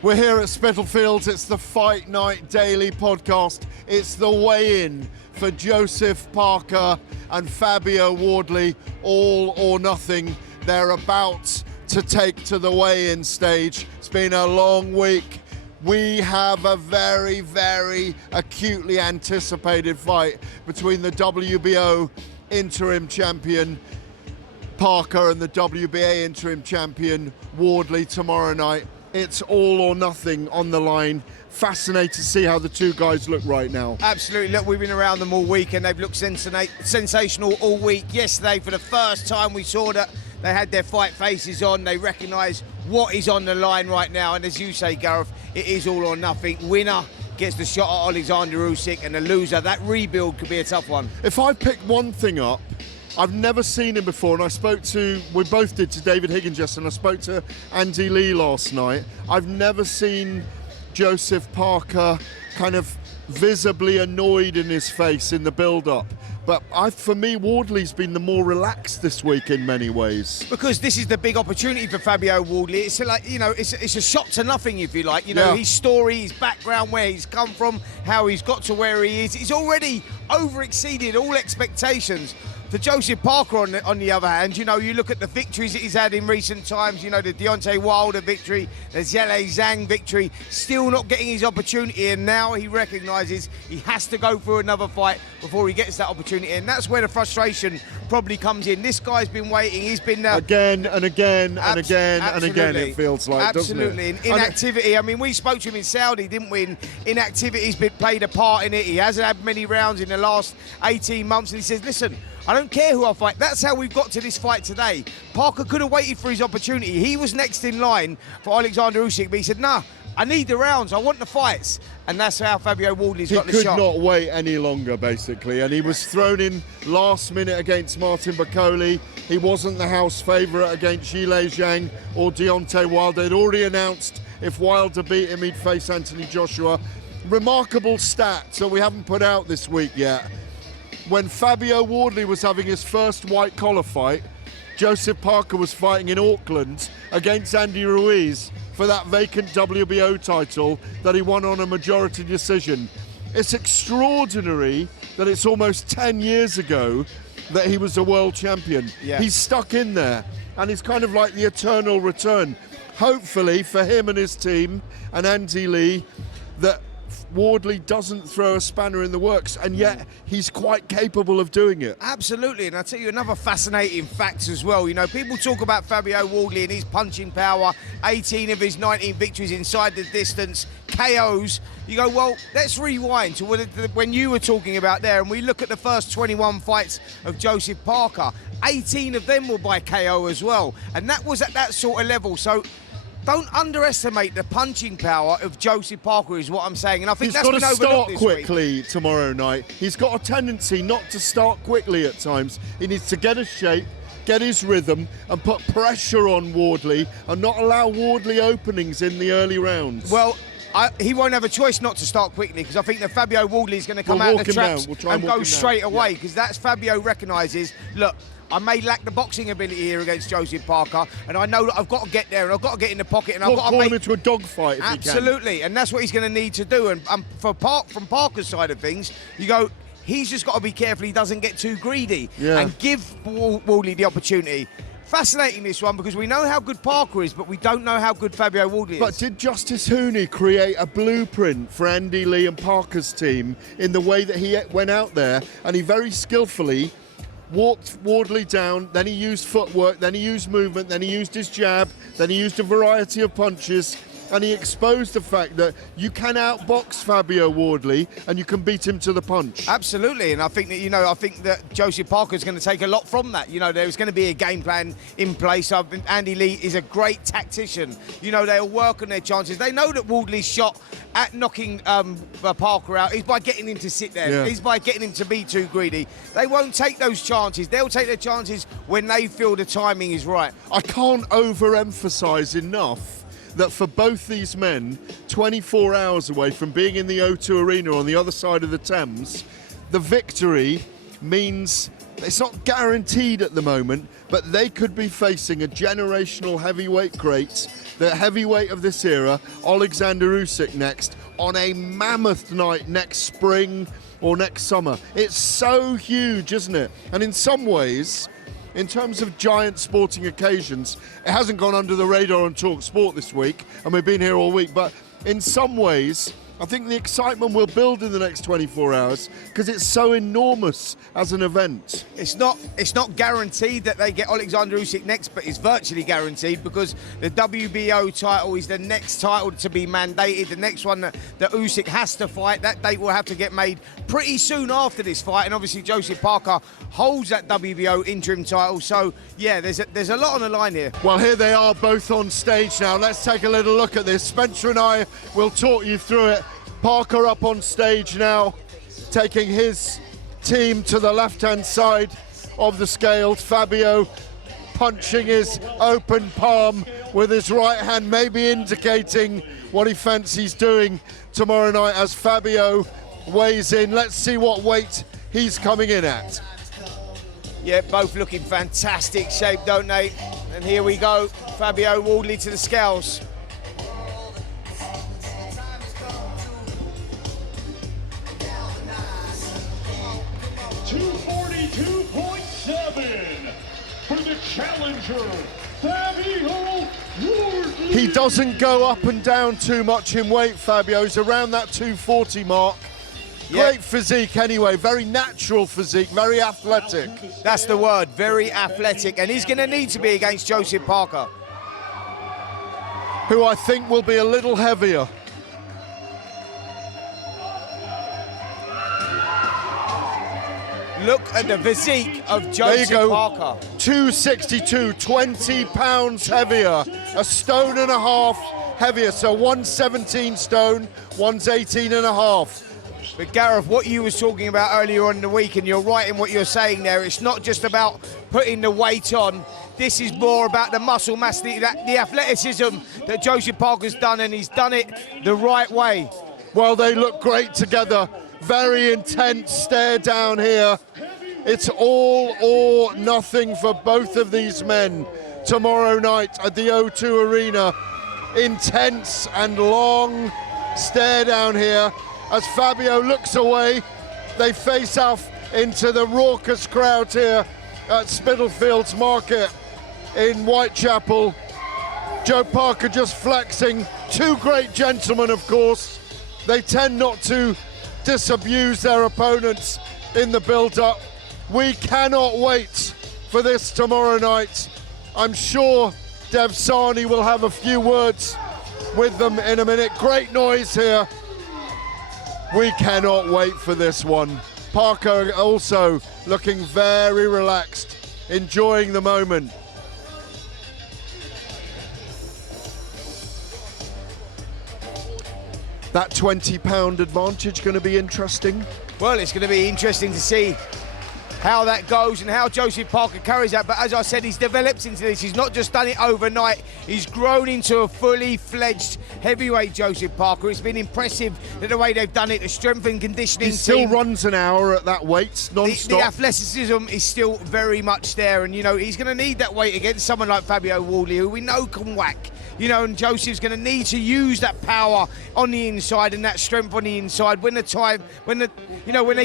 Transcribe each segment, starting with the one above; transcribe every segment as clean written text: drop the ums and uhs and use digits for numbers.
We're here at Spitalfields. It's the Fight Night Daily podcast. It's the weigh-in for Joseph Parker and Fabio Wardley, all or nothing. They're about to take to the weigh-in stage. It's been a long week. We have a very, very acutely anticipated fight between the WBO interim champion Parker and the WBA interim champion Wardley tomorrow night. It's all or nothing on the line. Fascinating to see how the two guys look right now. Absolutely. Look, we've been around them all week and they've looked sensational all week. Yesterday, for the first time, we saw that they had their fight faces on. They recognise what is on the line right now. And as you say, Gareth, it is all or nothing. Winner gets the shot at Alexander Usyk, and the loser, that rebuild could be a tough one. If I pick one thing up, I've never seen him before, and we both did to David Higgins yesterday, and I spoke to Andy Lee last night. I've never seen Joseph Parker kind of visibly annoyed in his face in the build-up. But for me, Wardley's been the more relaxed this week in many ways. Because this is the big opportunity for Fabio Wardley. It's like, you know, it's a shot to nothing, if you like. You know, his story, his background, where he's come from, how he's got to where he is. He's already over-exceeded all expectations. For Joseph Parker, on the other hand, you know, you look at the victories that he's had in recent times, you know, the Deontay Wilder victory, the Zhale Zhang victory, still not getting his opportunity, and now he recognises he has to go through another fight before he gets that opportunity, and that's where the frustration probably comes in. This guy's been waiting, he's been... again and again and again and again, it feels like, absolutely. Doesn't it? Inactivity, I mean, we spoke to him in Saudi, didn't we? Inactivity's played a part in it. He hasn't had many rounds in the last 18 months, and he says, listen, I don't care who I fight. That's how we've got to this fight today. Parker could have waited for his opportunity. He was next in line for Alexander Usyk, but he said, nah, I need the rounds. I want the fights. And that's how Fabio Wardley's got the shot. He could not wait any longer, basically. And he was thrown in last minute against Martin Bakole. He wasn't the house favourite against Zhale Zhang or Deontay Wilder. They'd already announced if Wilder beat him, he'd face Anthony Joshua. Remarkable stat that we haven't put out this week yet. When Fabio Wardley was having his first white-collar fight, Joseph Parker was fighting in Auckland against Andy Ruiz for that vacant WBO title that he won on a majority decision. It's extraordinary that it's almost 10 years ago that he was a world champion. Yeah. He's stuck in there, and it's kind of like the eternal return. Hopefully for him and his team and Andy Lee, that Wardley doesn't throw a spanner in the works, and yet he's quite capable of doing it. Absolutely, and I'll tell you another fascinating fact as well. You know, people talk about Fabio Wardley and his punching power, 18 of his 19 victories inside the distance, KOs. You go, well, let's rewind to when you were talking about there, and we look at the first 21 fights of Joseph Parker. 18 of them were by KO as well, and that was at that sort of level. So don't underestimate the punching power of Joseph Parker, is what I'm saying. And I think he's that's got been to start this quickly week. Tomorrow night. He's got a tendency not to start quickly at times. He needs to get his shape, get his rhythm, and put pressure on Wardley and not allow Wardley openings in the early rounds. Well, he won't have a choice not to start quickly, because I think that Fabio Wardley is going to come out of the traps and go straight away, because that's Fabio recognises, look, I may lack the boxing ability here against Joseph Parker, and I know that I've got to get there and I've got to get in the pocket, and I've got to make him into a dogfight if absolutely, he can. And that's what he's going to need to do. And from Parker's side of things, you go, he's just got to be careful he doesn't get too greedy and give Wardley the opportunity. Fascinating, this one, because we know how good Parker is, but we don't know how good Fabio Wardley is. But did Justice Hooney create a blueprint for Andy Lee and Parker's team in the way that he went out there and he very skillfully walked Wardley down, then he used footwork, then he used movement, then he used his jab, then he used a variety of punches, and he exposed the fact that you can outbox Fabio Wardley and you can beat him to the punch. Absolutely, and I think that, you know, I think that Joseph Parker is going to take a lot from that. You know, there's going to be a game plan in place. Andy Lee is a great tactician. You know, they'll work on their chances. They know that Wardley's shot at knocking Parker out is by getting him to sit there. Is by getting him to be too greedy. They won't take those chances. They'll take their chances when they feel the timing is right. I can't overemphasise enough that for both these men, 24 hours away from being in the O2 Arena on the other side of the Thames, the victory means it's not guaranteed at the moment, but they could be facing a generational heavyweight great, the heavyweight of this era, Alexander Usyk next, on a mammoth night next spring or next summer. It's so huge, isn't it? And in some ways, in terms of giant sporting occasions, it hasn't gone under the radar on talkSPORT this week, and we've been here all week, but in some ways, I think the excitement will build in the next 24 hours because it's so enormous as an event. It's not guaranteed that they get Alexander Usyk next, but it's virtually guaranteed because the WBO title is the next title to be mandated. The next one that Usyk has to fight, that date will have to get made pretty soon after this fight. And obviously Joseph Parker holds that WBO interim title. So yeah, there's a lot on the line here. Well, here they are both on stage now. Let's take a little look at this. Spencer and I will talk you through it. Parker up on stage now, taking his team to the left-hand side of the scales. Fabio punching his open palm with his right hand, maybe indicating what he fancies doing tomorrow night as Fabio weighs in. Let's see what weight he's coming in at. Yeah, both looking fantastic shape, don't they? And here we go, Fabio Wardley to the scales. 242.7 for the challenger, Fabio Wardley. He doesn't go up and down too much in weight, Fabio's around that 240 mark. Yeah. Great physique anyway, very natural physique, very athletic. That's the word, very athletic, and he's going to need to be against Joseph Parker, who I think will be a little heavier. Look at the physique of There you Joseph go. Parker. 262, 20 pounds heavier, a stone and a half heavier, so one's 17 stone, one's 18 and a half. But Gareth, what you was talking about earlier on in the week, and you're right in what you're saying there, it's not just about putting the weight on. This is more about the muscle mass, the athleticism that Joseph Parker's done, and he's done it the right way. Well, they look great together. Very intense stare down here. It's all or nothing for both of these men tomorrow night at the O2 Arena. Intense and long stare down here. As Fabio looks away, they face off into the raucous crowd here at Spitalfields Market in Whitechapel. Joe Parker just flexing. Two great gentlemen, of course. They tend not to disabuse their opponents in the build-up. We cannot wait for this tomorrow night. I'm sure Dev Sani will have a few words with them in a minute. Great noise here. We cannot wait for this one. Parker also looking very relaxed, enjoying the moment. That 20-pound advantage going to be interesting. Well, it's going to be interesting to see how that goes and how Joseph Parker carries that. But as I said, he's developed into this. He's not just done it overnight. He's grown into a fully fledged heavyweight Joseph Parker. It's been impressive that the way they've done it, the strength and conditioning He still team, runs an hour at that weight, non-stop. the athleticism is still very much there. And, you know, he's going to need that weight against someone like Fabio Wardley, who we know can whack. You know, and Joseph's going to need to use that power on the inside and that strength on the inside when they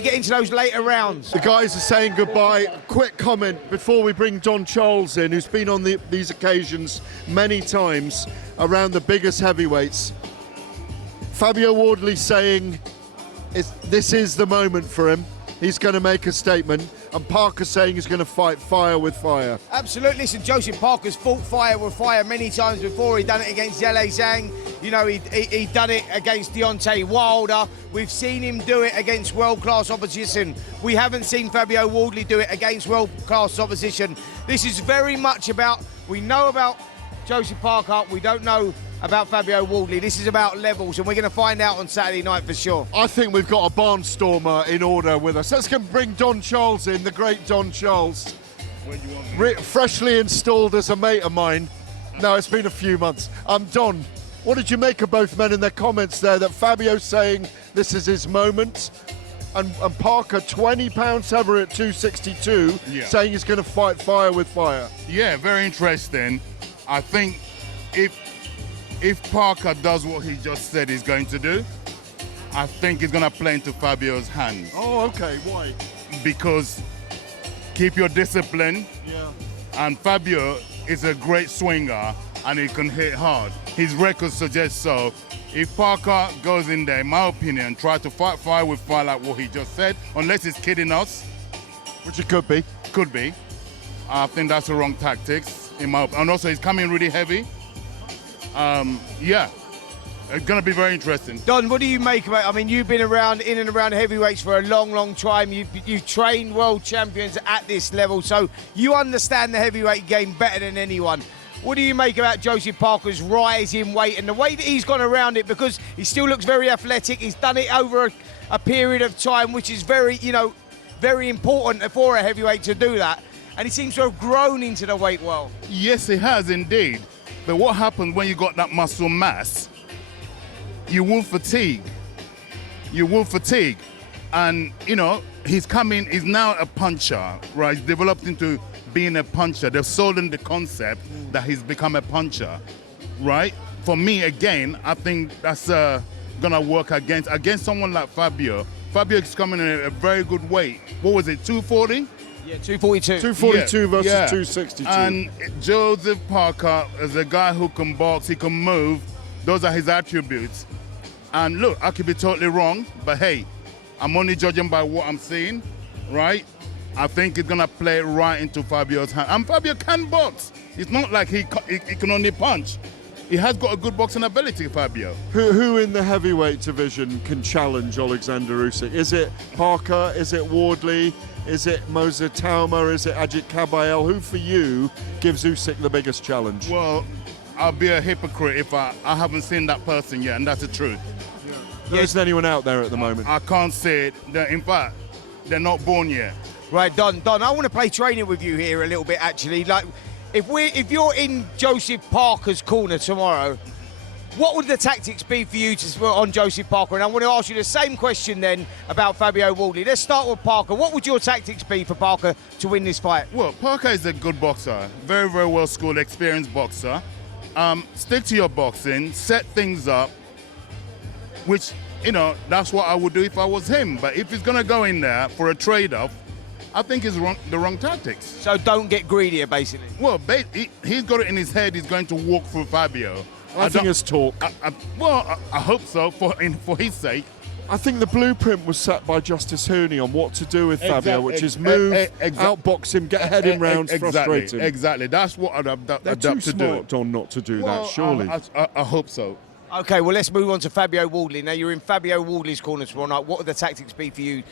get into those later rounds. The guys are saying goodbye. Quick comment before we bring Don Charles in, who's been on these occasions many times around the biggest heavyweights. Fabio Wardley saying this is the moment for him. He's going to make a statement. And Parker saying he's going to fight fire with fire. Absolutely. Listen, Joseph Parker's fought fire with fire many times before. He done it against Zhilei Zhang. You know, he done it against Deontay Wilder. We've seen him do it against world-class opposition. We haven't seen Fabio Wardley do it against world-class opposition. This is very much about, we know about Joseph Parker, we don't know about Fabio Wardley. This is about levels, and we're going to find out on Saturday night for sure. I think we've got a barnstormer in order with us. Let's go bring Don Charles in, the great Don Charles. Freshly installed as a mate of mine. No, it's been a few months. Don, what did you make of both men in their comments there, that Fabio's saying this is his moment? and Parker 20 pounds heavier at 262, saying he's going to fight fire with fire. Yeah, very interesting. I think if Parker does what he just said he's going to do, I think he's going to play into Fabio's hands. Oh, okay. Why? Because keep your discipline. Yeah. And Fabio is a great swinger and he can hit hard. His record suggests so. If Parker goes in there, in my opinion, try to fight fire with fire like what he just said, unless he's kidding us. Which it could be. Could be. I think that's the wrong tactics. And also he's coming really heavy. Yeah. It's going to be very interesting. Don, what do you make of it? I mean, you've been in and around heavyweights for a long, long time. You've trained world champions at this level, so you understand the heavyweight game better than anyone. What do you make about Joseph Parker's rise in weight and the way that he's gone around it? Because he still looks very athletic. He's done it over a period of time, which is very, very important for a heavyweight to do that. And he seems to have grown into the weight world. Yes, he has indeed. But what happens when you got that muscle mass? You will fatigue. You will fatigue. And, he's now a puncher, right? He's developed into being a puncher. They've sold him the concept that he's become a puncher, right? For me, again, I think that's going to work against someone like Fabio. Fabio is coming in a very good weight. What was it, 240? Yeah, 242. 242 versus 262. And Joseph Parker is a guy who can box, he can move. Those are his attributes. And look, I could be totally wrong, but hey, I'm only judging by what I'm seeing, right? I think he's gonna play right into Fabio's hand. And Fabio can box. It's not like he can only punch. He has got a good boxing ability, Fabio. Who in the heavyweight division can challenge Alexander Usyk? Is it Parker? Is it Wardley? Is it Moza Tauma? Is it Ajit Kabayel? Who for you gives Usyk the biggest challenge? Well, I'll be a hypocrite if I haven't seen that person yet, and that's the truth. There isn't anyone out there at the moment. I can't say it. In fact, they're not born yet. Right, Don, I want to play training with you here a little bit, actually. Like, if you're in Joseph Parker's corner tomorrow, what would the tactics be for you on Joseph Parker? And I want to ask you the same question then about Fabio Wardley. Let's start with Parker. What would your tactics be for Parker to win this fight? Well, Parker is a good boxer, very, very well schooled, experienced boxer. Stick to your boxing, set things up, which, that's what I would do if I was him. But if he's going to go in there for a trade-off, I think it's the wrong tactics. So don't get greedier, basically. Well, he's got it in his head he's going to walk through Fabio. I think it's talk. I hope so, for his sake. I think the blueprint was set by Justice Hooney on what to do with Fabio, which is move, outbox him, get ahead in rounds, frustrate him. Exactly, that's what I'd adapt to do. They're too smart, Don, not to do that, surely. I hope so. Okay, well, let's move on to Fabio Wardley. Now, you're in Fabio Wardley's corner tomorrow night. What would the tactics be for you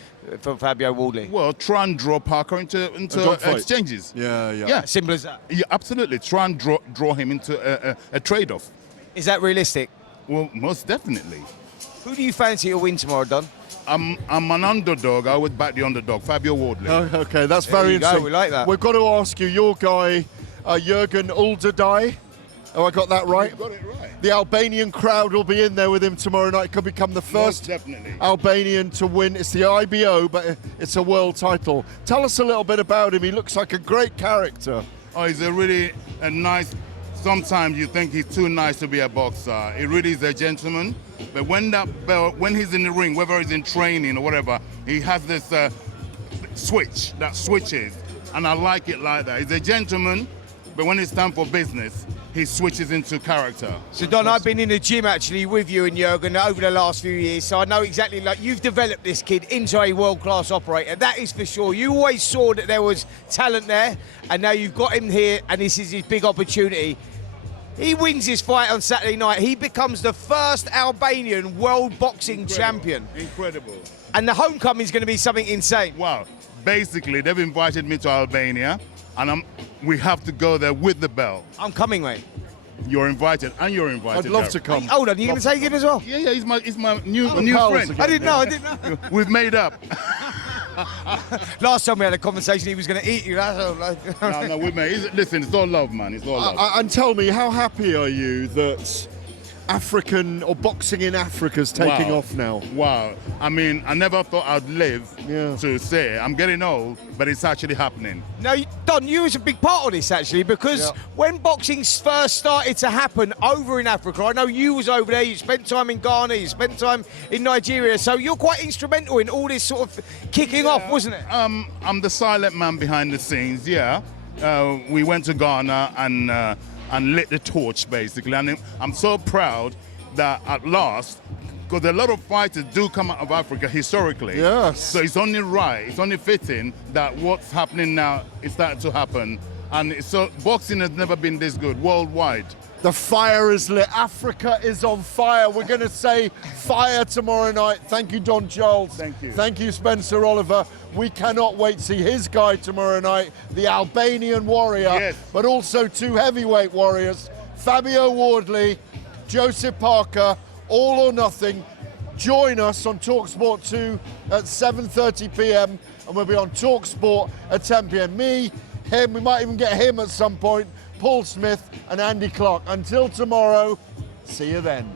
for Fabio Wardley? Well, try and draw Parker into exchanges. Yeah. Simple as that. Yeah, absolutely. Try and draw him into a trade-off. Is that realistic? Well, most definitely. Who do you fancy to win tomorrow, Don? I'm an underdog. I would back the underdog, Fabio Wardley. Oh, okay, that's very interesting. We like that. We've got to ask you, your guy, Jürgen Uldadai. Oh, I got that right? You got it right. The Albanian crowd will be in there with him tomorrow night. Could become the first Albanian to win. It's the IBO, but it's a world title. Tell us a little bit about him. He looks like a great character. Oh, he's a nice... Sometimes you think he's too nice to be a boxer. He really is a gentleman. But when he's in the ring, whether he's in training or whatever, he has this switch that switches. And I like it like that. He's a gentleman, but when it's time for business, he switches into character. So, Don, I've been in the gym, actually, with you and Jürgen over the last few years, so I know exactly, you've developed this kid into a world-class operator. That is for sure. You always saw that there was talent there, and now you've got him here, and this is his big opportunity. He wins his fight on Saturday night. He becomes the first Albanian world boxing champion. Incredible. And the homecoming is going to be something insane. Wow. Basically, they've invited me to Albania, and we have to go there with the belt. I'm coming, mate. You're invited, and you're invited. I'd love to come. Hey, hold on, you going to take him as well? Yeah, he's my new friend. I didn't know. We've made up. Last time we had a conversation, he was going to eat you. No, we made. Listen, it's all love, man. It's all love. And tell me, how happy are you that African or boxing in Africa's taking Wow. off now. Wow. I mean, I never thought I'd live Yeah. to say I'm getting old, but it's actually happening. No, Don, you was a big part of this actually, because Yeah. when boxing first started to happen over in Africa, I know you was over there, you spent time in Ghana, you spent time in Nigeria, so you're quite instrumental in all this sort of kicking off, wasn't it? I'm the silent man behind the scenes, yeah. We went to Ghana and lit the torch, basically. And I'm so proud that at last, because a lot of fighters do come out of Africa historically. Yes. So it's only right, it's only fitting that what's happening now is starting to happen. And so boxing has never been this good worldwide. The fire is lit. Africa is on fire. We're going to say fire tomorrow night. Thank you, Don Charles. Thank you. Thank you, Spencer Oliver. We cannot wait to see his guy tomorrow night, the Albanian warrior, Yes. but also two heavyweight warriors, Fabio Wardley, Joseph Parker, all or nothing. Join us on talkSPORT 2 at 7:30 p.m. and we'll be on talkSPORT at 10 p.m. Me, him, we might even get him at some point, Paul Smith and Andy Clark. Until tomorrow, see you then.